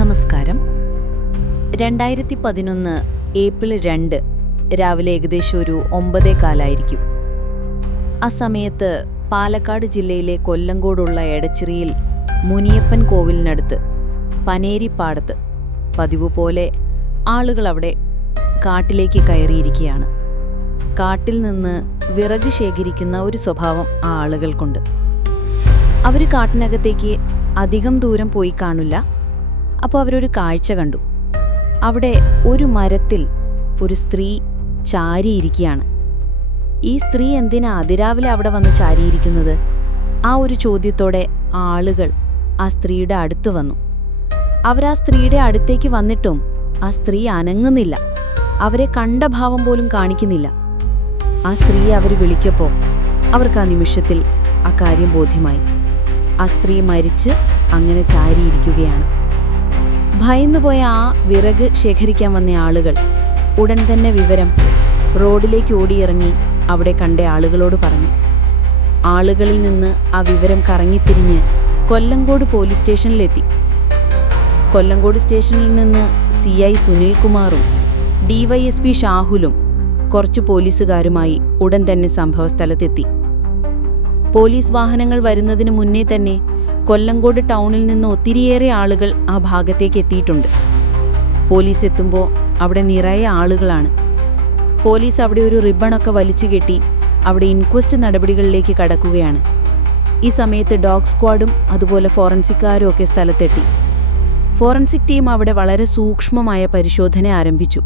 നമസ്കാരം. 2011 ഏപ്രിൽ 2 രാവിലെ ഏകദേശം ഒരു 9:15 ആ സമയത്ത് പാലക്കാട് ജില്ലയിലെ കൊല്ലങ്കോടുള്ള എടച്ചിറിയിൽ മുനിയപ്പൻ കോവിലിനടുത്ത് പനേരിപ്പാടത്ത് പതിവ് പോലെ ആളുകൾ അവിടെ കാട്ടിലേക്ക് കയറിയിരിക്കുകയാണ്. കാട്ടിൽ നിന്ന് വിറക് ശേഖരിക്കുന്ന ഒരു സ്വഭാവം ആ ആളുകൾക്കുണ്ട്. അവർ കാട്ടിനകത്തേക്ക് അധികം ദൂരം പോയി കാണില്ല. അപ്പോൾ അവരൊരു കാഴ്ച കണ്ടു. അവിടെ ഒരു മരത്തിൽ ഒരു സ്ത്രീ ചാരിയിരിക്കുകയാണ്. ഈ സ്ത്രീ എന്തിനാ അതിരാവിലെ അവിടെ വന്ന് ചാരിയിരിക്കുന്നത്? ആ ഒരു ചോദ്യത്തോടെ ആളുകൾ ആ സ്ത്രീയുടെ അടുത്ത് വന്നു. അവരാ സ്ത്രീയുടെ അടുത്തേക്ക് വന്നിട്ടും ആ സ്ത്രീ അനങ്ങുന്നില്ല. അവരെ കണ്ട ഭാവം പോലും കാണിക്കുന്നില്ല. ആ സ്ത്രീയെ അവർ വിളിക്കപ്പോൾ അവർക്ക് ആ നിമിഷത്തിൽ ആ കാര്യം ബോധ്യമായി. ആ സ്ത്രീ മരിച്ച് അങ്ങനെ ചാരിയിരിക്കുകയാണ്. ഭയന്നുപോയ ആ വിറക് ശേഖരിക്കാൻ വന്ന ആളുകൾ ഉടൻ തന്നെ വിവരം റോഡിലേക്ക് ഓടിയിറങ്ങി അവിടെ കണ്ട ആളുകളോട് പറഞ്ഞു. ആളുകളിൽ നിന്ന് ആ വിവരം കറങ്ങിത്തിരിഞ്ഞ് കൊല്ലങ്കോട് പോലീസ് സ്റ്റേഷനിലെത്തി. കൊല്ലങ്കോട് സ്റ്റേഷനിൽ നിന്ന് CI സുനിൽകുമാറും DYSP ഷാഹുലും കുറച്ച് പോലീസുകാരുമായി ഉടൻ തന്നെ സംഭവസ്ഥലത്തെത്തി. പോലീസ് വാഹനങ്ങൾ വരുന്നതിന് മുന്നേ തന്നെ കൊല്ലങ്കോട് ടൗണിൽ നിന്ന് ഒത്തിരിയേറെ ആളുകൾ ആ ഭാഗത്തേക്ക് എത്തിയിട്ടുണ്ട്. പോലീസ് എത്തുമ്പോൾ അവിടെ നിറയെ ആളുകളാണ്. പോലീസ് അവിടെ ഒരു റിബണൊക്കെ വലിച്ചു കെട്ടി അവിടെ ഇൻക്വസ്റ്റ് നടപടികളിലേക്ക് കടക്കുകയാണ്. ഈ സമയത്ത് ഡോഗ് സ്ക്വാഡും അതുപോലെ ഫോറൻസിക്കാരും ഒക്കെ സ്ഥലത്തെത്തി. ഫോറൻസിക് ടീം അവിടെ വളരെ സൂക്ഷ്മമായ പരിശോധന ആരംഭിച്ചു.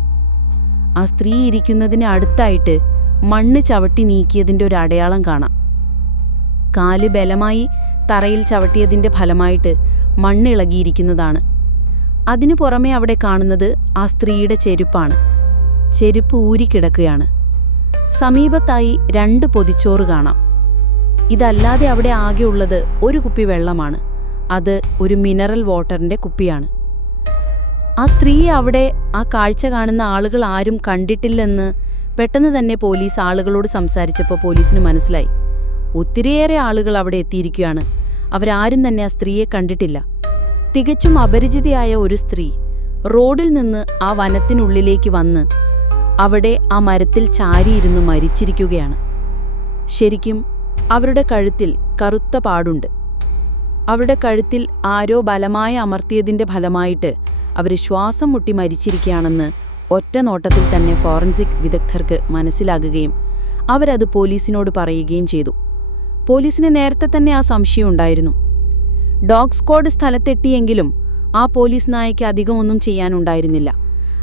ആ സ്ത്രീ ഇരിക്കുന്നതിന് അടുത്തായിട്ട് മണ്ണ് ചവിട്ടി നീക്കിയതിൻ്റെ ഒരു അടയാളം കാണാം. കാല് ബലമായി തറയിൽ ചവിട്ടിയതിൻ്റെ ഫലമായിട്ട് മണ്ണിളകിയിരിക്കുന്നതാണ്. അതിനു പുറമെ അവിടെ കാണുന്നത് ആ സ്ത്രീയുടെ ചെരുപ്പാണ്. ചെരുപ്പ് ഊരിക്കിടക്കുകയാണ്. സമീപത്തായി 2 പൊതിച്ചോറ് കാണാം. ഇതല്ലാതെ അവിടെ ആകെയുള്ളത് ഒരു കുപ്പി വെള്ളമാണ്. അത് ഒരു മിനറൽ വാട്ടറിൻ്റെ കുപ്പിയാണ്. ആ സ്ത്രീയെ അവിടെ ആ കാഴ്ച കാണുന്ന ആളുകൾ ആരും കണ്ടിട്ടില്ലെന്ന് പെട്ടെന്ന് തന്നെ പോലീസ് ആളുകളോട് സംസാരിച്ചപ്പോൾ പോലീസിന് മനസ്സിലായി. ഒത്തിരിയേറെ ആളുകൾ അവിടെ എത്തിയിരിക്കുകയാണ്. അവരാരും തന്നെ ആ സ്ത്രീയെ കണ്ടിട്ടില്ല. തികച്ചും അപരിചിതയായ ഒരു സ്ത്രീ റോഡിൽ നിന്ന് ആ വനത്തിനുള്ളിലേക്ക് വന്ന് അവിടെ ആ മരത്തിൽ ചാരിയിരുന്ന് മരിച്ചിരിക്കുകയാണ്. ശരിക്കും അവരുടെ കഴുത്തിൽ കറുത്ത പാടുണ്ട്. അവരുടെ കഴുത്തിൽ ആരോ ബലമായി അമർത്തിയതിൻ്റെ ഫലമായിട്ട് അവർ ശ്വാസം മുട്ടി മരിച്ചിരിക്കുകയാണെന്ന് ഒറ്റ നോട്ടത്തിൽ തന്നെ ഫോറൻസിക് വിദഗ്ധർക്ക് മനസ്സിലാകുകയും അവരത് പോലീസിനോട് പറയുകയും ചെയ്തു. പോലീസിന് നേരത്തെ തന്നെ ആ സംശയം ഉണ്ടായിരുന്നു. ഡോഗ് സ്ക്വാഡ് സ്ഥലത്തെത്തിയെങ്കിലും ആ പോലീസ് നായയ്ക്ക് അധികമൊന്നും ചെയ്യാനുണ്ടായിരുന്നില്ല.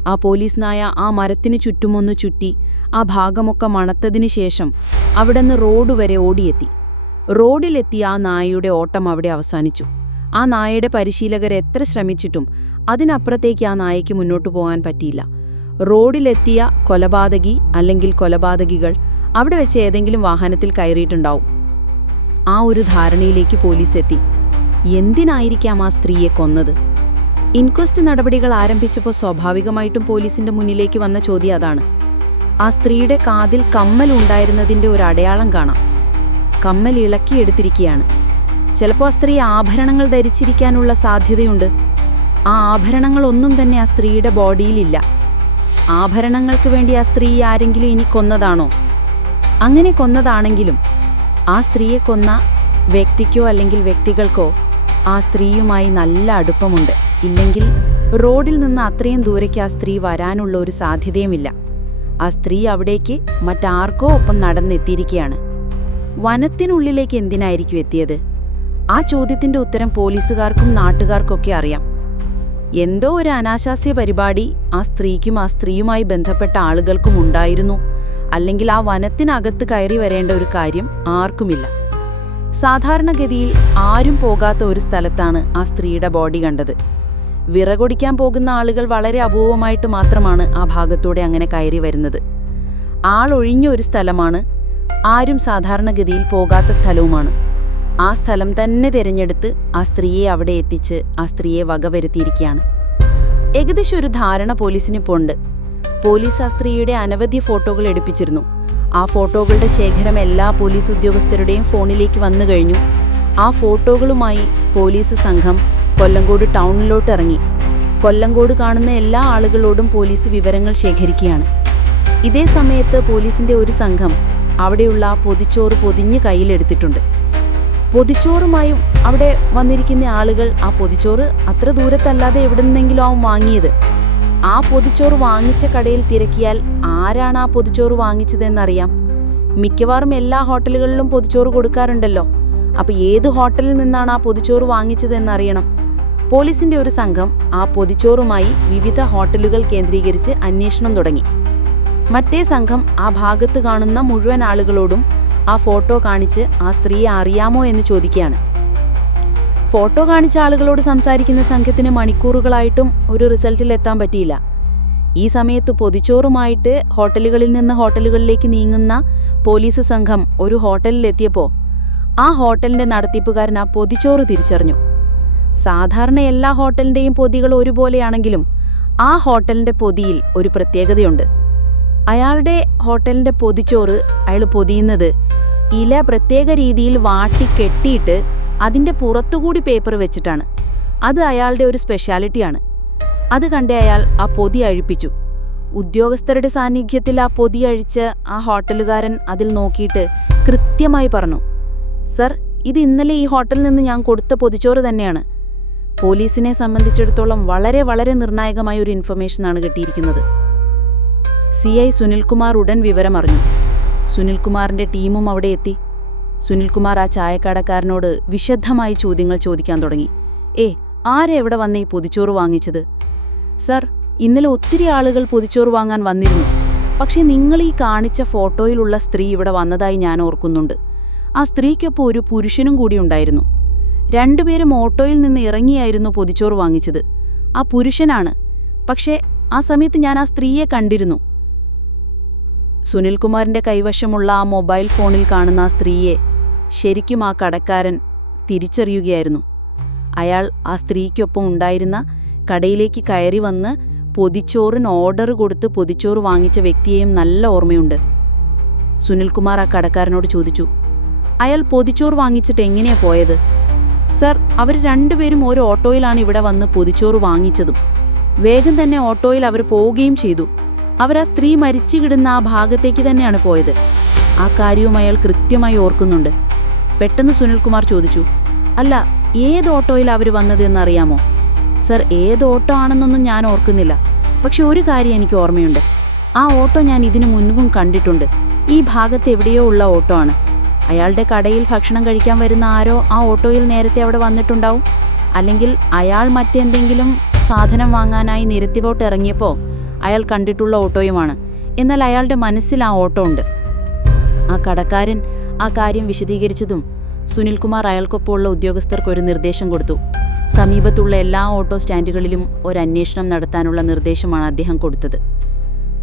ആ പോലീസ് നായ ആ മരത്തിന് ചുറ്റുമൊന്ന് ചുറ്റി ആ ഭാഗമൊക്കെ മണത്തതിന് ശേഷം അവിടെ നിന്ന് റോഡ് വരെ ഓടിയെത്തി. റോഡിലെത്തിയ ആ നായയുടെ ഓട്ടം അവിടെ അവസാനിച്ചു. ആ നായയുടെ പരിശീലകർ എത്ര ശ്രമിച്ചിട്ടും അതിനപ്പുറത്തേക്ക് ആ നായയ്ക്ക് മുന്നോട്ടു പോകാൻ പറ്റിയില്ല. റോഡിലെത്തിയ കൊലപാതകി അല്ലെങ്കിൽ കൊലപാതകികൾ അവിടെ വെച്ച് ഏതെങ്കിലും വാഹനത്തിൽ കയറിയിട്ടുണ്ടാവും. ആ ഒരു ധാരണയിലേക്ക് പോലീസ് എത്തി. എന്തിനായിരിക്കാം ആ സ്ത്രീയെ കൊന്നത്? ഇൻക്വസ്റ്റ് നടപടികൾ ആരംഭിച്ചപ്പോൾ സ്വാഭാവികമായിട്ടും പോലീസിന്റെ മുന്നിലേക്ക് വന്ന ചോദ്യം അതാണ്. ആ സ്ത്രീയുടെ കാതിൽ കമ്മൽ ഉണ്ടായിരുന്നതിൻ്റെ ഒരു അടയാളം കാണാം. കമ്മൽ ഇളക്കിയെടുത്തിരിക്കുകയാണ്. ചിലപ്പോൾ ആ സ്ത്രീ ആഭരണങ്ങൾ ധരിച്ചിരിക്കാനുള്ള സാധ്യതയുണ്ട്. ആ ആഭരണങ്ങളൊന്നും തന്നെ ആ സ്ത്രീയുടെ ബോഡിയിലില്ല. ആഭരണങ്ങൾക്ക് വേണ്ടി ആ സ്ത്രീ ആരെങ്കിലും ഇനി കൊന്നതാണോ? അങ്ങനെ കൊന്നതാണെങ്കിലും ആ സ്ത്രീയെ കൊന്ന വ്യക്തിക്കോ അല്ലെങ്കിൽ വ്യക്തികൾക്കോ ആ സ്ത്രീയുമായി നല്ല അടുപ്പമുണ്ട്. ഇല്ലെങ്കിൽ റോഡിൽ നിന്ന് അത്രയും ദൂരേക്ക് ആ സ്ത്രീ വരാനുള്ള ഒരു സാധ്യതയുമില്ല. ആ സ്ത്രീ അവിടേക്ക് മറ്റാർക്കോ ഒപ്പം നടന്നെത്തിയിരിക്കുകയാണ്. വനത്തിനുള്ളിലേക്ക് എന്തിനായിരിക്കും എത്തിയത്? ആ ചോദ്യത്തിൻ്റെ ഉത്തരം പോലീസുകാർക്കും നാട്ടുകാർക്കൊക്കെ അറിയാം. എന്തോ ഒരു അനാശാസ്യ പരിപാടി ആ സ്ത്രീക്കും ആ സ്ത്രീയുമായി ബന്ധപ്പെട്ട ആളുകൾക്കും ഉണ്ടായിരുന്നു. അല്ലെങ്കിൽ ആ വനത്തിനകത്ത് കയറി വരേണ്ട ഒരു കാര്യം ആർക്കുമില്ല. സാധാരണഗതിയിൽ ആരും പോകാത്ത ഒരു സ്ഥലത്താണ് ആ സ്ത്രീയുടെ ബോഡി കണ്ടത്. വിറകൊടിക്കാൻ പോകുന്ന ആളുകൾ വളരെ അപൂർവമായിട്ട് മാത്രമാണ് ആ ഭാഗത്തൂടെ അങ്ങനെ കയറി വരുന്നത്. ആളൊഴിഞ്ഞ ഒരു സ്ഥലമാണ്. ആരും സാധാരണഗതിയിൽ പോകാത്ത സ്ഥലവുമാണ്. ആ സ്ഥലം തന്നെ തിരഞ്ഞെടുത്ത് ആ സ്ത്രീയെ അവിടെ എത്തിച്ച് ആ സ്ത്രീയെ വകവരുത്തിയിരിക്കുകയാണ്. ഏകദേശം ഒരു ധാരണ പോലീസിനിപ്പോൾ ഉണ്ട്. പോലീസ് ആ സ്ത്രീയുടെ അനവധി ഫോട്ടോകൾ എടുപ്പിച്ചിരുന്നു. ആ ഫോട്ടോകളുടെ ശേഖരം എല്ലാ പോലീസ് ഉദ്യോഗസ്ഥരുടെയും ഫോണിലേക്ക് വന്നു കഴിഞ്ഞു. ആ ഫോട്ടോകളുമായി പോലീസ് സംഘം കൊല്ലങ്കോട് ടൗണിലോട്ട് ഇറങ്ങി. കൊല്ലങ്കോട് കാണുന്ന എല്ലാ ആളുകളോടും പോലീസ് വിവരങ്ങൾ ശേഖരിക്കുകയാണ്. ഇതേ സമയത്ത് പോലീസിന്റെ ഒരു സംഘം അവിടെയുള്ള പൊതിച്ചോറ് പൊതിഞ്ഞ് കയ്യിലെടുത്തിട്ടുണ്ട്. പൊതിച്ചോറുമായും അവിടെ വന്നിരിക്കുന്ന ആളുകൾ ആ പൊതിച്ചോറ് അത്ര ദൂരത്തല്ലാതെ എവിടെ നിന്നെങ്കിലും ആവും വാങ്ങിയത്. ആ പൊതിച്ചോറ് വാങ്ങിച്ച കടയിൽ തിരക്കിയാൽ ആരാണ് ആ പൊതിച്ചോറ് വാങ്ങിച്ചതെന്നറിയാം. മിക്കവാറും എല്ലാ ഹോട്ടലുകളിലും പൊതിച്ചോറ് കൊടുക്കാറുണ്ടല്ലോ. അപ്പോൾ ഏത് ഹോട്ടലിൽ നിന്നാണ് ആ പൊതിച്ചോറ് വാങ്ങിച്ചതെന്നറിയണം. പോലീസിന്റെ ഒരു സംഘം ആ പൊതിച്ചോറുമായി വിവിധ ഹോട്ടലുകൾ കേന്ദ്രീകരിച്ച് അന്വേഷണം തുടങ്ങി. മറ്റേ സംഘം ആ ഭാഗത്ത് കാണുന്ന മുഴുവൻ ആളുകളോടും ആ ഫോട്ടോ കാണിച്ച് ആ സ്ത്രീയെ അറിയാമോ എന്ന് ചോദിക്കുകയാണ്. ഫോട്ടോ കാണിച്ച ആളുകളോട് സംസാരിക്കുന്ന സംഘത്തിന് മണിക്കൂറുകളായിട്ടും ഒരു റിസൾട്ടിൽ എത്താൻ പറ്റിയില്ല. ഈ സമയത്ത് പൊതിച്ചോറുമായിട്ട് ഹോട്ടലുകളിൽ നിന്ന് ഹോട്ടലുകളിലേക്ക് നീങ്ങുന്ന പോലീസ് സംഘം ഒരു ഹോട്ടലിലെത്തിയപ്പോൾ ആ ഹോട്ടലിന്റെ നടത്തിപ്പുകാരൻ ആ പൊതിച്ചോറ് തിരിച്ചറിഞ്ഞു. സാധാരണ എല്ലാ ഹോട്ടലിന്റെയും പൊതികൾ ഒരുപോലെയാണെങ്കിലും ആ ഹോട്ടലിന്റെ പൊതിയിൽ ഒരു പ്രത്യേകതയുണ്ട്. അയാളുടെ ഹോട്ടലിന്റെ പൊതിച്ചോറ് അയാൾ പൊതിയുന്നത് ഇല പ്രത്യേക രീതിയിൽ വാട്ടി കെട്ടിയിട്ട് അതിൻ്റെ പുറത്തുകൂടി പേപ്പർ വെച്ചിട്ടാണ്. അത് അയാളുടെ ഒരു സ്പെഷ്യാലിറ്റിയാണ്. അത് കണ്ട് അയാൾ ആ പൊതി അഴിപ്പിച്ചു. ഉദ്യോഗസ്ഥരുടെ സാന്നിധ്യത്തിൽ ആ പൊതി അഴിച്ച് ആ ഹോട്ടലുകാരൻ അതിൽ നോക്കിയിട്ട് കൃത്യമായി പറഞ്ഞു, സർ, ഇത് ഇന്നലെ ഈ ഹോട്ടലിൽ നിന്ന് ഞാൻ കൊടുത്ത പൊതിച്ചോറ് തന്നെയാണ്. പോലീസിനെ സംബന്ധിച്ചിടത്തോളം വളരെ വളരെ നിർണായകമായ ഒരു ഇൻഫർമേഷനാണ് കിട്ടിയിരിക്കുന്നത്. CI സുനിൽകുമാർ ഉടൻ വിവരമറിഞ്ഞു. സുനിൽകുമാറിന്റെ ടീമും അവിടെ എത്തി. സുനിൽകുമാർ ആ ചായക്കടക്കാരനോട് വിശദമായി ചോദ്യങ്ങൾ ചോദിക്കാൻ തുടങ്ങി. ആരെവിടെ വന്ന് ഈ പൊതിച്ചോറ് വാങ്ങിച്ചത്? സർ, ഇന്നലെ ഒത്തിരി ആളുകൾ പൊതിച്ചോറ് വാങ്ങാൻ വന്നിരുന്നു. പക്ഷേ നിങ്ങൾ ഈ കാണിച്ച ഫോട്ടോയിലുള്ള സ്ത്രീ ഇവിടെ വന്നതായി ഞാൻ ഓർക്കുന്നുണ്ട്. ആ സ്ത്രീക്കൊപ്പം ഒരു പുരുഷനും കൂടി ഉണ്ടായിരുന്നു. രണ്ടുപേരും ഓട്ടോയിൽ നിന്ന് ഇറങ്ങിയായിരുന്നു പൊതിച്ചോറ് വാങ്ങിച്ചത്. ആ പുരുഷനാണ്. പക്ഷേ ആ സമയത്ത് ഞാൻ ആ സ്ത്രീയെ കണ്ടിരുന്നു. സുനിൽകുമാറിന്റെ കൈവശമുള്ള ആ മൊബൈൽ ഫോണിൽ കാണുന്ന ആ സ്ത്രീയെ ശരിക്കും ആ കടക്കാരൻ തിരിച്ചറിയുകയായിരുന്നു. അയാൾ ആ സ്ത്രീക്കൊപ്പം ഉണ്ടായിരുന്ന കടയിലേക്ക് കയറി വന്ന് പൊതിച്ചോറിന് ഓർഡർ കൊടുത്ത് പൊതിച്ചോറ് വാങ്ങിച്ച വ്യക്തിയെയും നല്ല ഓർമ്മയുണ്ട്. സുനിൽകുമാർ ആ കടക്കാരനോട് ചോദിച്ചു, അയാൾ പൊതിച്ചോറ് വാങ്ങിച്ചിട്ട് എങ്ങനെയാ പോയത്? സർ, അവർ രണ്ടുപേരും ഒരു ഓട്ടോയിലാണ് ഇവിടെ വന്ന് പൊതിച്ചോറ് വാങ്ങിച്ചതും. വേഗം തന്നെ ഓട്ടോയിൽ അവർ പോവുകയും ചെയ്തു. അവർ ആ സ്ത്രീ മരിച്ചു കിടന്ന ആ ഭാഗത്തേക്ക് തന്നെയാണ് പോയത്. ആ കാര്യവും അയാൾ കൃത്യമായി ഓർക്കുന്നുണ്ട്. പെട്ടെന്ന് സുനിൽകുമാർ ചോദിച്ചു, അല്ല, ഏത് ഓട്ടോയിൽ അവർ വന്നത് എന്നറിയാമോ? സർ, ഏത് ഓട്ടോ ആണെന്നൊന്നും ഞാൻ ഓർക്കുന്നില്ല. പക്ഷെ ഒരു കാര്യം എനിക്ക് ഓർമ്മയുണ്ട്. ആ ഓട്ടോ ഞാൻ ഇതിനു മുൻപും കണ്ടിട്ടുണ്ട്. ഈ ഭാഗത്ത് എവിടെയോ ഉള്ള ഓട്ടോ ആണ്. അയാളുടെ കടയിൽ ഭക്ഷണം കഴിക്കാൻ വരുന്ന ആരോ ആ ഓട്ടോയിൽ നേരത്തെ അവിടെ വന്നിട്ടുണ്ടാവും. അല്ലെങ്കിൽ അയാൾ മറ്റെന്തെങ്കിലും സാധനം വാങ്ങാനായി നിരത്തിലോട്ട് ഇറങ്ങിയപ്പോൾ അയാൾ കണ്ടിട്ടുള്ള ഓട്ടോയുമാണ്. എന്നാൽ അയാളുടെ മനസ്സിൽ ആ ഓട്ടോ ഉണ്ട്. ആ കടക്കാരൻ ആ കാര്യം വിശദീകരിച്ചതും സുനിൽകുമാർ അയാൾക്കൊപ്പമുള്ള ഉദ്യോഗസ്ഥർക്ക് ഒരു നിർദ്ദേശം കൊടുത്തു. സമീപത്തുള്ള എല്ലാ ഓട്ടോ സ്റ്റാൻഡുകളിലും ഒരു അന്വേഷണം നടത്താനുള്ള നിർദ്ദേശമാണ് അദ്ദേഹം കൊടുത്തത്.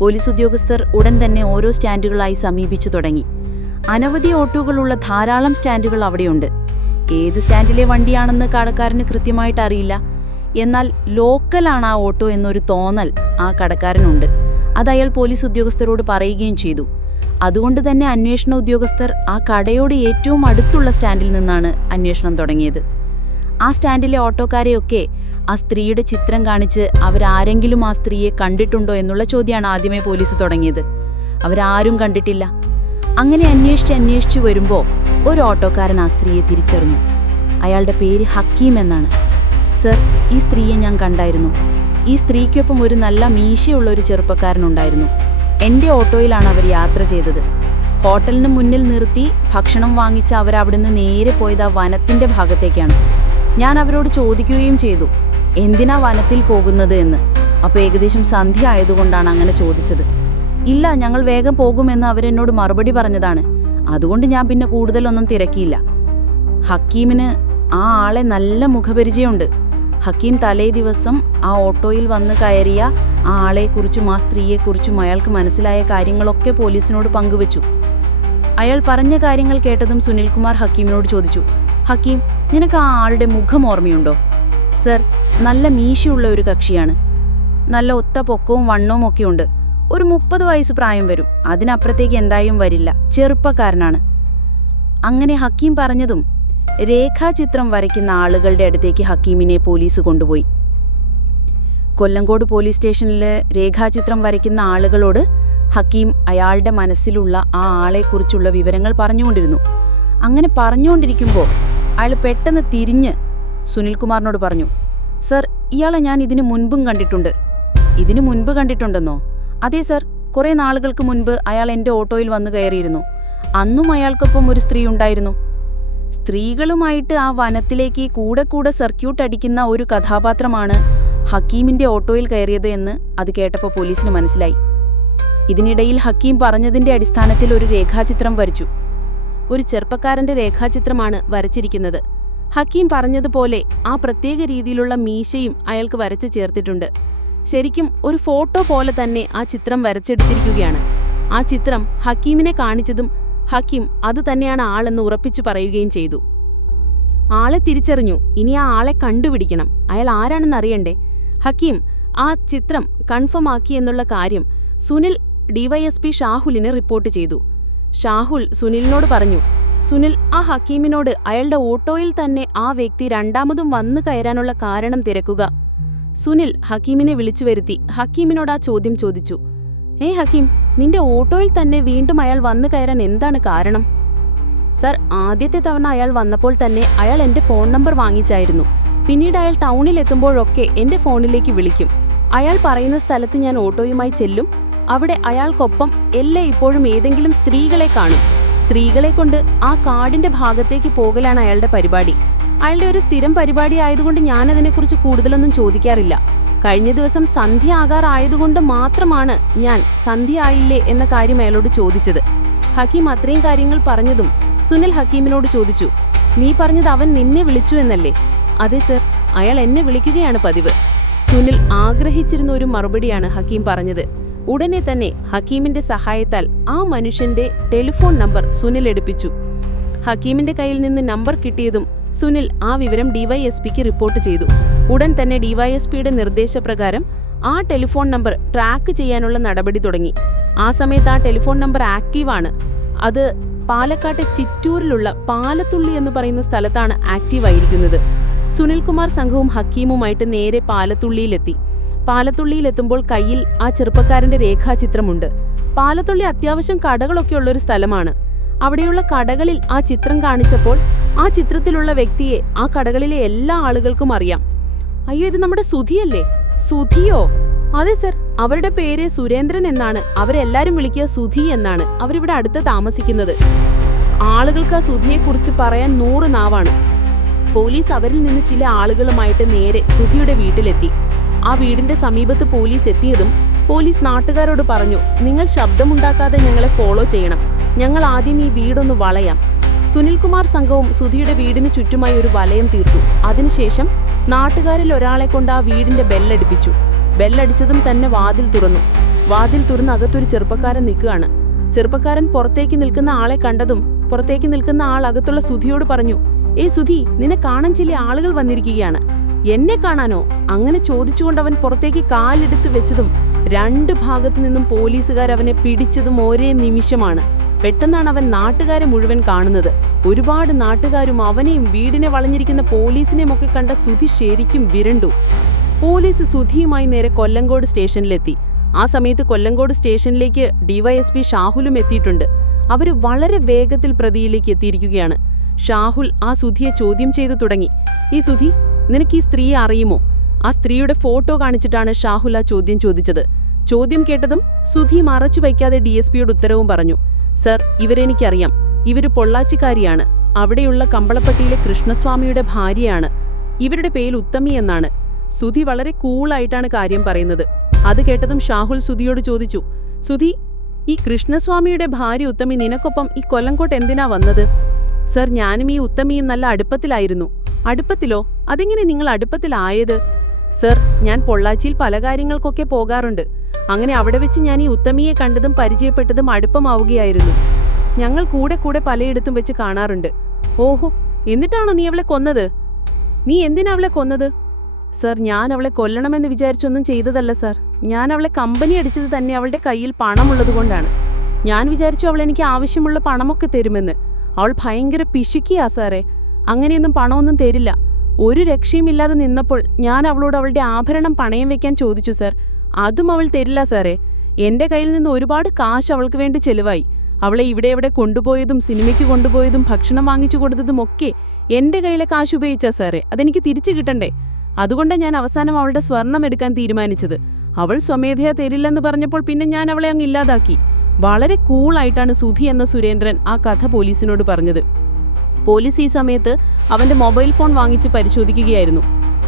പോലീസ് ഉദ്യോഗസ്ഥർ ഉടൻ തന്നെ ഓരോ സ്റ്റാൻഡുകളായി സമീപിച്ചു തുടങ്ങി. അനവധി ഓട്ടോകളുള്ള ധാരാളം സ്റ്റാൻഡുകൾ അവിടെയുണ്ട്. ഏത് സ്റ്റാൻഡിലെ വണ്ടിയാണെന്ന് കടക്കാരന് കൃത്യമായിട്ട് അറിയില്ല. എന്നാൽ ലോക്കലാണ് ആ ഓട്ടോ എന്നൊരു തോന്നൽ ആ കടക്കാരനുണ്ട്. അത് അയാൾ പോലീസ് ഉദ്യോഗസ്ഥരോട് പറയുകയും ചെയ്തു. അതുകൊണ്ട് തന്നെ അന്വേഷണ ഉദ്യോഗസ്ഥർ ആ കടയോട് ഏറ്റവും അടുത്തുള്ള സ്റ്റാൻഡിൽ നിന്നാണ് അന്വേഷണം തുടങ്ങിയത്. ആ സ്റ്റാൻഡിലെ ഓട്ടോക്കാരെയൊക്കെ ആ സ്ത്രീയുടെ ചിത്രം കാണിച്ച് അവരാരെങ്കിലും ആ സ്ത്രീയെ കണ്ടിട്ടുണ്ടോ എന്നുള്ള ചോദ്യമാണ് ആദ്യമേ പോലീസ് തുടങ്ങിയത്. അവരാരും കണ്ടിട്ടില്ല. അങ്ങനെ അന്വേഷിച്ച് വരുമ്പോൾ ഒരു ഓട്ടോക്കാരൻ ആ സ്ത്രീയെ തിരിച്ചറിഞ്ഞു. അയാളുടെ പേര് ഹക്കീം എന്നാണ്. സർ, ഈ സ്ത്രീയെ ഞാൻ കണ്ടായിരുന്നു. ഈ സ്ത്രീക്കൊപ്പം ഒരു നല്ല മീശയുള്ള ഒരു ചെറുപ്പക്കാരനുണ്ടായിരുന്നു. എൻ്റെ ഓട്ടോയിലാണ് അവർ യാത്ര ചെയ്തത്. ഹോട്ടലിന് മുന്നിൽ നിർത്തി ഭക്ഷണം വാങ്ങിച്ച അവരവിടുന്ന് നേരെ പോയത് ആ വനത്തിൻ്റെ ഭാഗത്തേക്കാണ്. ഞാൻ അവരോട് ചോദിക്കുകയും ചെയ്തു, എന്തിനാ വനത്തിൽ പോകുന്നത് എന്ന്. അപ്പോൾ ഏകദേശം സന്ധ്യ ആയതുകൊണ്ടാണ് അങ്ങനെ ചോദിച്ചത്. ഇല്ല, ഞങ്ങൾ വേഗം പോകുമെന്ന് അവരെന്നോട് മറുപടി പറഞ്ഞതാണ്. അതുകൊണ്ട് ഞാൻ പിന്നെ കൂടുതലൊന്നും തിരക്കിയില്ല. ഹക്കീമിന് ആ ആളെ നല്ല മുഖപരിചയമുണ്ട്. ഹക്കീം തലേ ദിവസം ആ ഓട്ടോയിൽ വന്ന് കയറിയ ആ ആളെക്കുറിച്ചും ആ സ്ത്രീയെക്കുറിച്ചും അയാൾക്ക് മനസ്സിലായ കാര്യങ്ങളൊക്കെ പോലീസിനോട് പങ്കുവച്ചു. അയാൾ പറഞ്ഞ കാര്യങ്ങൾ കേട്ടതും സുനിൽകുമാർ ഹക്കീമിനോട് ചോദിച്ചു, ഹക്കീം, നിനക്ക് ആ ആളുടെ മുഖം ഓർമ്മയുണ്ടോ? സർ, നല്ല മീശയുള്ള ഒരു കക്ഷിയാണ്. നല്ല ഒത്ത പൊക്കവും വണ്ണവും ഒക്കെ ഉണ്ട്. ഒരു 30 വയസ്സ് പ്രായം വരും. അതിനപ്പുറത്തേക്ക് എന്തായും വരില്ല. ചെറുപ്പക്കാരനാണ്. അങ്ങനെ ഹക്കീം പറഞ്ഞതും രേഖാചിത്രം വരയ്ക്കുന്ന ആളുകളുടെ അടുത്തേക്ക് ഹക്കീമിനെ പോലീസ് കൊണ്ടുപോയി. കൊല്ലങ്കോട് പോലീസ് സ്റ്റേഷനിൽ രേഖാചിത്രം വരയ്ക്കുന്ന ആളുകളോട് ഹക്കീം അയാളുടെ മനസ്സിലുള്ള ആ ആളെക്കുറിച്ചുള്ള വിവരങ്ങൾ പറഞ്ഞുകൊണ്ടിരുന്നു. അങ്ങനെ പറഞ്ഞുകൊണ്ടിരിക്കുമ്പോൾ അയാൾ പെട്ടെന്ന് തിരിഞ്ഞ് സുനിൽകുമാറിനോട് പറഞ്ഞു, സർ, ഇയാളെ ഞാൻ ഇതിനു മുൻപും കണ്ടിട്ടുണ്ട്. ഇതിനു മുൻപ് കണ്ടിട്ടുണ്ടെന്നോ? അതെ സർ, കുറേ നാളുകൾക്ക് മുൻപ് അയാൾ എൻ്റെ ഓട്ടോയിൽ വന്നു കയറിയിരുന്നു. അന്നും അയാൾക്കൊപ്പം ഒരു സ്ത്രീ ഉണ്ടായിരുന്നു. സ്ത്രീകളുമായിട്ട് ആ വനത്തിലേക്ക് കൂടെ സർക്യൂട്ട് അടിക്കുന്ന ഒരു കഥാപാത്രമാണ് ഹക്കീമിൻ്റെ ഓട്ടോയിൽ കയറിയത് എന്ന് അത് കേട്ടപ്പോൾ പോലീസിന് മനസ്സിലായി. ഇതിനിടയിൽ ഹക്കീം പറഞ്ഞതിൻ്റെ അടിസ്ഥാനത്തിൽ ഒരു രേഖാചിത്രം വരച്ചു. ഒരു ചെറുപ്പക്കാരൻ്റെ രേഖാചിത്രമാണ് വരച്ചിരിക്കുന്നത്. ഹക്കീം പറഞ്ഞതുപോലെ ആ പ്രത്യേക രീതിയിലുള്ള മീശയും അയാൾക്ക് വരച്ച് ചേർത്തിട്ടുണ്ട്. ശരിക്കും ഒരു ഫോട്ടോ പോലെ തന്നെ ആ ചിത്രം വരച്ചെടുത്തിരിക്കുകയാണ്. ആ ചിത്രം ഹക്കീമിനെ കാണിച്ചതും ഹക്കീം അത് തന്നെയാണ് ആളെന്ന് ഉറപ്പിച്ചു പറയുകയും ചെയ്തു. ആളെ തിരിച്ചറിഞ്ഞു. ഇനി ആ ആളെ കണ്ടുപിടിക്കണം. അയാൾ ആരാണെന്ന് അറിയണ്ടേ? ഹക്കീം ആ ചിത്രം കൺഫേം ആക്കി എന്നുള്ള കാര്യം സുനിൽ ഡിവൈഎസ്പി ഷാഹുലിന് റിപ്പോർട്ട് ചെയ്തു. ഷാഹുൽ സുനിലിനോട് പറഞ്ഞു, സുനിൽ, ആ ഹക്കീമിനോട് അയാളുടെ ഓട്ടോയിൽ തന്നെ ആ വ്യക്തി രണ്ടാമതും വന്നു കയറാനുള്ള കാരണം തിരക്കുക. സുനിൽ ഹക്കീമിനെ വിളിച്ചു വരുത്തി ഹക്കീമിനോട് ആ ചോദ്യം ചോദിച്ചു. ഹക്കീം, നിന്റെ ഓട്ടോയിൽ തന്നെ വീണ്ടും അയാൾ വന്നു കയറാൻ എന്താണ് കാരണം? സർ, ആദ്യത്തെ തവണ അയാൾ വന്നപ്പോൾ തന്നെ അയാൾ എൻ്റെ ഫോൺ നമ്പർ വാങ്ങിച്ചായിരുന്നു. പിന്നീട് അയാൾ ടൗണിലെത്തുമ്പോഴൊക്കെ എൻ്റെ ഫോണിലേക്ക് വിളിക്കും. അയാൾ പറയുന്ന സ്ഥലത്ത് ഞാൻ ഓട്ടോയുമായി ചെല്ലും. അവിടെ അയാൾക്കൊപ്പം ഇപ്പോഴും ഏതെങ്കിലും സ്ത്രീകളെ കാണും. സ്ത്രീകളെ കൊണ്ട് ആ കാടിന്റെ ഭാഗത്തേക്ക് പോകലാണ് അയാളുടെ പരിപാടി. അയാളുടെ ഒരു സ്ഥിരം പരിപാടി ആയതുകൊണ്ട് ഞാനതിനെക്കുറിച്ച് കൂടുതലൊന്നും ചോദിക്കാറില്ല. കഴിഞ്ഞ ദിവസം സന്ധ്യ ആകാറായതുകൊണ്ട് മാത്രമാണ് ഞാൻ സന്ധ്യ ആയില്ലേ എന്ന കാര്യം അയാളോട് ചോദിച്ചത്. ഹക്കീം അത്രയും കാര്യങ്ങൾ പറഞ്ഞതും സുനിൽ ഹക്കീമിനോട് ചോദിച്ചു, നീ പറഞ്ഞത് അവൻ നിന്നെ വിളിച്ചു എന്നല്ലേ? അതെ സർ, അയാൾ എന്നെ വിളിക്കുകയാണ് പതിവ്. സുനിൽ ആഗ്രഹിച്ചിരുന്ന ഒരു മറുപടിയാണ് ഹക്കീം പറഞ്ഞത്. ഉടനെ തന്നെ ഹക്കീമിന്റെ സഹായത്താൽ ആ മനുഷ്യന്റെ ടെലിഫോൺ നമ്പർ സുനിൽ എടുപ്പിച്ചു. ഹക്കീമിന്റെ കയ്യിൽ നിന്ന് നമ്പർ കിട്ടിയതും സുനിൽ ആ വിവരം ഡിവൈഎസ്പിക്ക് റിപ്പോർട്ട് ചെയ്തു. ഉടൻ തന്നെ ഡിവൈഎസ്പിയുടെ നിർദ്ദേശപ്രകാരം ആ ടെലിഫോൺ നമ്പർ ട്രാക്ക് ചെയ്യാനുള്ള നടപടി തുടങ്ങി. ആ സമയത്ത് ആ ടെലിഫോൺ നമ്പർ ആക്റ്റീവാണ്. അത് പാലക്കാട്ടെ ചിറ്റൂരിലുള്ള പാലത്തുള്ളി എന്ന് പറയുന്ന സ്ഥലത്താണ് ആക്റ്റീവായിരിക്കുന്നത്. സുനിൽകുമാർ സംഘവും ഹക്കീമുമായിട്ട് നേരെ പാലത്തുള്ളിയിലെത്തി. പാലത്തുള്ളിയിലെത്തുമ്പോൾ കയ്യിൽ ആ ചെറുപ്പക്കാരന്റെ രേഖാചിത്രമുണ്ട്. പാലത്തുള്ളി അത്യാവശ്യം കടകളൊക്കെ ഉള്ളൊരു സ്ഥലമാണ്. അവിടെയുള്ള കടകളിൽ ആ ചിത്രം കാണിച്ചപ്പോൾ ആ ചിത്രത്തിലുള്ള വ്യക്തിയെ ആ കടകളിലെ എല്ലാ ആളുകൾക്കും അറിയാം. അയ്യോ, ഇത് നമ്മുടെ സുധിയല്ലേ? സുധിയോ? അതെ സർ, അവരുടെ പേര് സുരേന്ദ്രൻ എന്നാണ്. അവരെല്ലാരും വിളിക്കുക സുധി എന്നാണ്. അവരിവിടെ അടുത്ത് താമസിക്കുന്നത്. ആളുകൾക്ക് ആ സുധിയെക്കുറിച്ച് പറയാൻ 100 നാവാണ്. പോലീസ് അവരിൽ നിന്ന് ചില ആളുകളുമായിട്ട് നേരെ സുധിയുടെ വീട്ടിലെത്തി. ആ വീടിന്റെ സമീപത്ത് പോലീസ് എത്തിയതും പോലീസ് നാട്ടുകാരോട് പറഞ്ഞു, നിങ്ങൾ ശബ്ദമുണ്ടാക്കാതെ ഞങ്ങളെ ഫോളോ ചെയ്യണം. ഞങ്ങൾ ആദ്യം ഈ വീടൊന്ന് വളയാം. സുനിൽകുമാർ സംഘവും സുധിയുടെ വീടിന് ചുറ്റുമായി ഒരു വലയം തീർത്തു. അതിനുശേഷം നാട്ടുകാരിൽ ഒരാളെ കൊണ്ട് ആ വീടിന്റെ ബെല്ലടിപ്പിച്ചു. ബെല്ലടിച്ചതും തന്നെ വാതിൽ തുറന്നു. വാതിൽ തുറന്ന് അകത്തൊരു ചെറുപ്പക്കാരൻ നിൽക്കുകയാണ്. ചെറുപ്പക്കാരൻ പുറത്തേക്ക് നിൽക്കുന്ന ആളെ കണ്ടതും പുറത്തേക്ക് നിൽക്കുന്ന ആൾ അകത്തുള്ള സുധിയോട് പറഞ്ഞു, സുധി, നിന്നെ കാണാൻ ചില ആളുകൾ വന്നിരിക്കുകയാണ്. എന്നെ കാണാനോ? അങ്ങനെ ചോദിച്ചുകൊണ്ട് അവൻ പുറത്തേക്ക് കാലെടുത്ത് വെച്ചതും 2 ഭാഗത്തു നിന്നും പോലീസുകാർ അവനെ പിടിച്ചതും ഒരേ നിമിഷമാണ്. പെട്ടെന്നാണ് അവൻ നാട്ടുകാരെ മുഴുവൻ കാണുന്നത്. ഒരുപാട് നാട്ടുകാരും അവനെയും വീടിനെ വളഞ്ഞിരിക്കുന്ന പോലീസിനെയും ഒക്കെ കണ്ട സുധി ശരിക്കും വിരണ്ടു. പോലീസ് സുധിയുമായി നേരെ കൊല്ലങ്കോട് സ്റ്റേഷനിലെത്തി. ആ സമയത്ത് കൊല്ലങ്കോട് സ്റ്റേഷനിലേക്ക് ഡിവൈഎസ്പി ഷാഹുലും എത്തിയിട്ടുണ്ട്. അവർ വളരെ വേഗത്തിൽ പ്രതിയിലേക്ക് എത്തിയിരിക്കുകയാണ്. ഷാഹുൽ ആ സുധിയെ ചോദ്യം ചെയ്തു തുടങ്ങി. ഈ സുധി, നിനക്ക് ഈ സ്ത്രീയെ അറിയുമോ? ആ സ്ത്രീയുടെ ഫോട്ടോ കാണിച്ചിട്ടാണ് ഷാഹുൽ ആ ചോദ്യം ചോദിച്ചത്. ചോദ്യം കേട്ടതും സുധി മറച്ചു വയ്ക്കാതെ DSPയോട് ഉത്തരവും പറഞ്ഞു. സർ, ഇവരെനിക്കറിയാം. ഇവര് പൊള്ളാച്ചിക്കാരിയാണ്. അവിടെയുള്ള കമ്പളപ്പട്ടിയിലെ കൃഷ്ണസ്വാമിയുടെ ഭാര്യയാണ്. ഇവരുടെ പേര് ഉത്തമി എന്നാണ്. സുധി വളരെ കൂളായിട്ടാണ് കാര്യം പറയുന്നത്. അത് കേട്ടതും ഷാഹുൽ സുധിയോട് ചോദിച്ചു, സുധി, ഈ കൃഷ്ണസ്വാമിയുടെ ഭാര്യ ഉത്തമി നിനക്കൊപ്പം ഈ കൊല്ലങ്കോട്ട് എന്തിനാ വന്നത്? സർ, ഞാനും ഈ ഉത്തമിയും നല്ല അടുപ്പത്തിലായിരുന്നു. അടുപ്പത്തിലോ? അതെങ്ങനെ നിങ്ങൾ അടുപ്പത്തിലായത്? സർ, ഞാൻ പൊള്ളാച്ചിയിൽ പല കാര്യങ്ങൾക്കൊക്കെ പോകാറുണ്ട്. അങ്ങനെ അവിടെ വെച്ച് ഞാൻ ഈ ഉത്തമിയെ കണ്ടതും പരിചയപ്പെട്ടതും അടുപ്പമാവുകയായിരുന്നു. ഞങ്ങൾ കൂടെ പലയിടത്തും വെച്ച് കാണാറുണ്ട്. ഓഹോ, എന്നിട്ടാണോ നീ അവളെ കൊന്നത്? നീ എന്തിനാ അവളെ കൊന്നത്? സർ, ഞാൻ അവളെ കൊല്ലണമെന്ന് വിചാരിച്ചൊന്നും ചെയ്തതല്ല സർ. ഞാൻ അവളെ കമ്പനി അടിച്ചത് തന്നെ അവളുടെ കയ്യിൽ പണമുള്ളതുകൊണ്ടാണ്. ഞാൻ വിചാരിച്ചു അവൾ എനിക്ക് ആവശ്യമുള്ള പണമൊക്കെ തരുമെന്ന്. അവൾ ഭയങ്കര പിശുക്കിയാ സാറേ. അങ്ങനെയൊന്നും പണമൊന്നും തരില്ല. ഒരു രക്ഷയുമില്ലാതെ നിന്നപ്പോൾ ഞാൻ അവളോട് അവളുടെ ആഭരണം പണയം വെക്കാൻ ചോദിച്ചു സർ. അതും അവൾ തരില്ല സാറേ. എന്റെ കയ്യിൽ നിന്ന് ഒരുപാട് കാശ് അവൾക്ക് വേണ്ടി ചെലവായി. അവളെ ഇവിടെ എവിടെ കൊണ്ടുപോയതും സിനിമയ്ക്ക് കൊണ്ടുപോയതും ഭക്ഷണം വാങ്ങിച്ചു കൊടുത്തതും ഒക്കെ എന്റെ കയ്യിലെ കാശ് ഉപയോഗിച്ചാ സാറേ. അതെനിക്ക് തിരിച്ചു കിട്ടണ്ടേ? അതുകൊണ്ടാണ് ഞാൻ അവസാനം അവളുടെ സ്വർണം എടുക്കാൻ തീരുമാനിച്ചത്. അവൾ സ്വമേധയാ തരില്ലെന്ന് പറഞ്ഞപ്പോൾ പിന്നെ ഞാൻ അവളെ അങ്ങ് ഇല്ലാതാക്കി. വളരെ കൂളായിട്ടാണ് സുധി എന്ന സുരേന്ദ്രൻ ആ കഥ പോലീസിനോട് പറഞ്ഞത്. പോലീസ് ഈ സമയത്ത് അവന്റെ മൊബൈൽ ഫോൺ വാങ്ങിച്ച് പരിശോധിക്കുകയായിരുന്നു.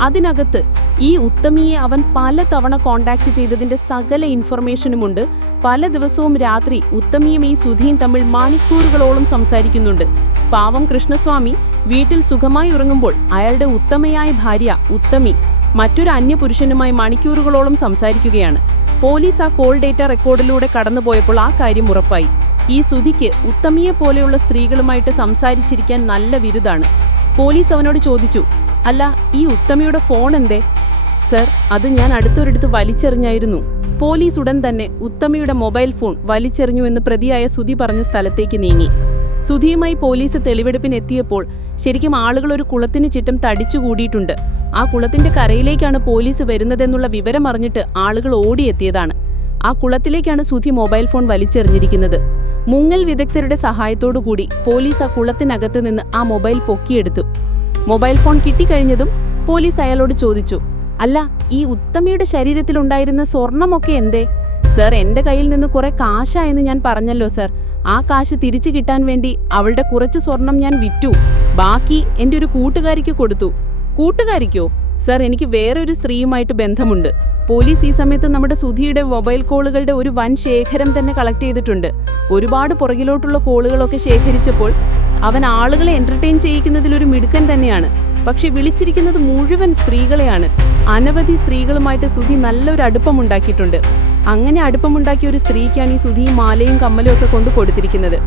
അതിനകത്ത് ഈ ഉത്തമിയെ അവൻ പല തവണ കോണ്ടാക്ട് ചെയ്തതിന്റെ സകല ഇൻഫർമേഷനുമുണ്ട്. പല ദിവസവും രാത്രി ഉത്തമിയും ഈ സുധിയും തമ്മിൽ മണിക്കൂറുകളോളം സംസാരിക്കുന്നുണ്ട്. പാവം കൃഷ്ണസ്വാമി വീട്ടിൽ സുഖമായി ഉറങ്ങുമ്പോൾ അയാളുടെ ഉത്തമയായ ഭാര്യ ഉത്തമി മറ്റൊരു അന്യപുരുഷനുമായി മണിക്കൂറുകളോളം സംസാരിക്കുകയാണ്. പോലീസ് ആ കോൾ ഡേറ്റ റെക്കോർഡിലൂടെ കടന്നുപോയപ്പോൾ ആ കാര്യം ഉറപ്പായി. ഈ സുധിക്ക് ഉത്തമിയെ പോലെയുള്ള സ്ത്രീകളുമായിട്ട് സംസാരിച്ചിരിക്കാൻ നല്ല വിരുദാണ്. പോലീസ് അവനോട് ചോദിച്ചു, അല്ല, ഈ ഉത്തമിയുടെ ഫോൺ എന്തേ? സർ, അത് ഞാൻ അടുത്തൊരിടത്ത് വലിച്ചെറിഞ്ഞായിരുന്നു. പോലീസ് ഉടൻ തന്നെ ഉത്തമിയുടെ മൊബൈൽ ഫോൺ വലിച്ചെറിഞ്ഞുവെന്ന് പ്രതിയായ സുധി പറഞ്ഞ സ്ഥലത്തേക്ക് നീങ്ങി. സുധിയുമായി പോലീസ് തെളിവെടുപ്പിനെത്തിയപ്പോൾ ശരിക്കും ആളുകൾ ഒരു കുളത്തിന് ചുറ്റും തടിച്ചുകൂടിയിട്ടുണ്ട്. ആ കുളത്തിന്റെ കരയിലേക്കാണ് പോലീസ് വരുന്നതെന്നുള്ള വിവരം അറിഞ്ഞിട്ട് ആളുകൾ ഓടിയെത്തിയതാണ്. ആ കുളത്തിലേക്കാണ് സുധി മൊബൈൽ ഫോൺ വലിച്ചെറിഞ്ഞിരിക്കുന്നത്. മുങ്ങൽ വിദഗ്ധരുടെ സഹായത്തോടുകൂടി പോലീസ് ആ കുളത്തിനകത്ത് നിന്ന് ആ മൊബൈൽ പൊക്കിയെടുത്തു. മൊബൈൽ ഫോൺ കിട്ടിക്കഴിഞ്ഞതും പോലീസ് അയാളോട് ചോദിച്ചു, അല്ല, ഈ ഉത്തമിയുടെ ശരീരത്തിലുണ്ടായിരുന്ന സ്വർണമൊക്കെ എന്തേ? സർ, എന്റെ കയ്യിൽ നിന്ന് കുറെ കാശായെന്ന് ഞാൻ പറഞ്ഞല്ലോ സർ. ആ കാശ് തിരിച്ചു കിട്ടാൻ വേണ്ടി അവളുടെ കുറച്ച് സ്വർണം ഞാൻ വിറ്റു. ബാക്കി എന്റെ ഒരു കൂട്ടുകാരിക്ക് കൊടുത്തു. കൂട്ടുകാരിക്കോ? സർ, എനിക്ക് വേറൊരു സ്ത്രീയുമായിട്ട് ബന്ധമുണ്ട്. പോലീസ് ഈ സമയത്ത് നമ്മുടെ സുധിയുടെ മൊബൈൽ കോളുകളുടെ ഒരു വൻ ശേഖരം തന്നെ കളക്ട് ചെയ്തിട്ടുണ്ട്. ഒരുപാട് പുറകിലോട്ടുള്ള കോളുകളൊക്കെ ശേഖരിച്ചപ്പോൾ അവൻ ആളുകളെ എന്റർടൈൻ ചെയ്യിക്കുന്നതിലൊരു മിടുക്കൻ തന്നെയാണ്. പക്ഷെ വിളിച്ചിരിക്കുന്നത് മുഴുവൻ സ്ത്രീകളെയാണ്. അനവധി സ്ത്രീകളുമായിട്ട് സുധി നല്ലൊരു അടുപ്പമുണ്ടാക്കിയിട്ടുണ്ട്. അങ്ങനെ അടുപ്പമുണ്ടാക്കിയ ഒരു സ്ത്രീക്കാണ് ഈ സുധിയും മാലയും കമ്മലും ഒക്കെ കൊണ്ട് കൊടുത്തിരിക്കുന്നത്.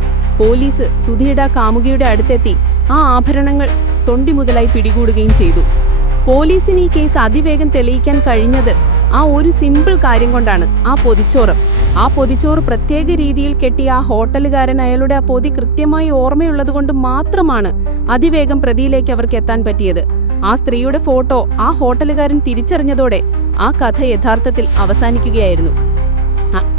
പോലീസ് സുധിയുടെ ആ കാമുകിയുടെ അടുത്തെത്തി ആ ആഭരണങ്ങൾ തൊണ്ടി മുതലായി പിടികൂടുകയും ചെയ്തു. പോലീസിന് ഈ കേസ് അതിവേഗം തെളിയിക്കാൻ കഴിഞ്ഞത് ആ ഒരു സിമ്പിൾ കാര്യം കൊണ്ടാണ്. ആ പൊതിച്ചോറ് പ്രത്യേക രീതിയിൽ കെട്ടിയ ആ ഹോട്ടലുകാരൻ അയാളുടെ ആ പൊതി കൃത്യമായി ഓർമ്മയുള്ളത് കൊണ്ട് മാത്രമാണ് അതിവേഗം പ്രതിയിലേക്ക് അവർക്ക് എത്താൻ പറ്റിയത്. ആ സ്ത്രീയുടെ ഫോട്ടോ ആ ഹോട്ടലുകാരൻ തിരിച്ചറിഞ്ഞതോടെ ആ കഥ യഥാർത്ഥത്തിൽ അവസാനിക്കുകയായിരുന്നു.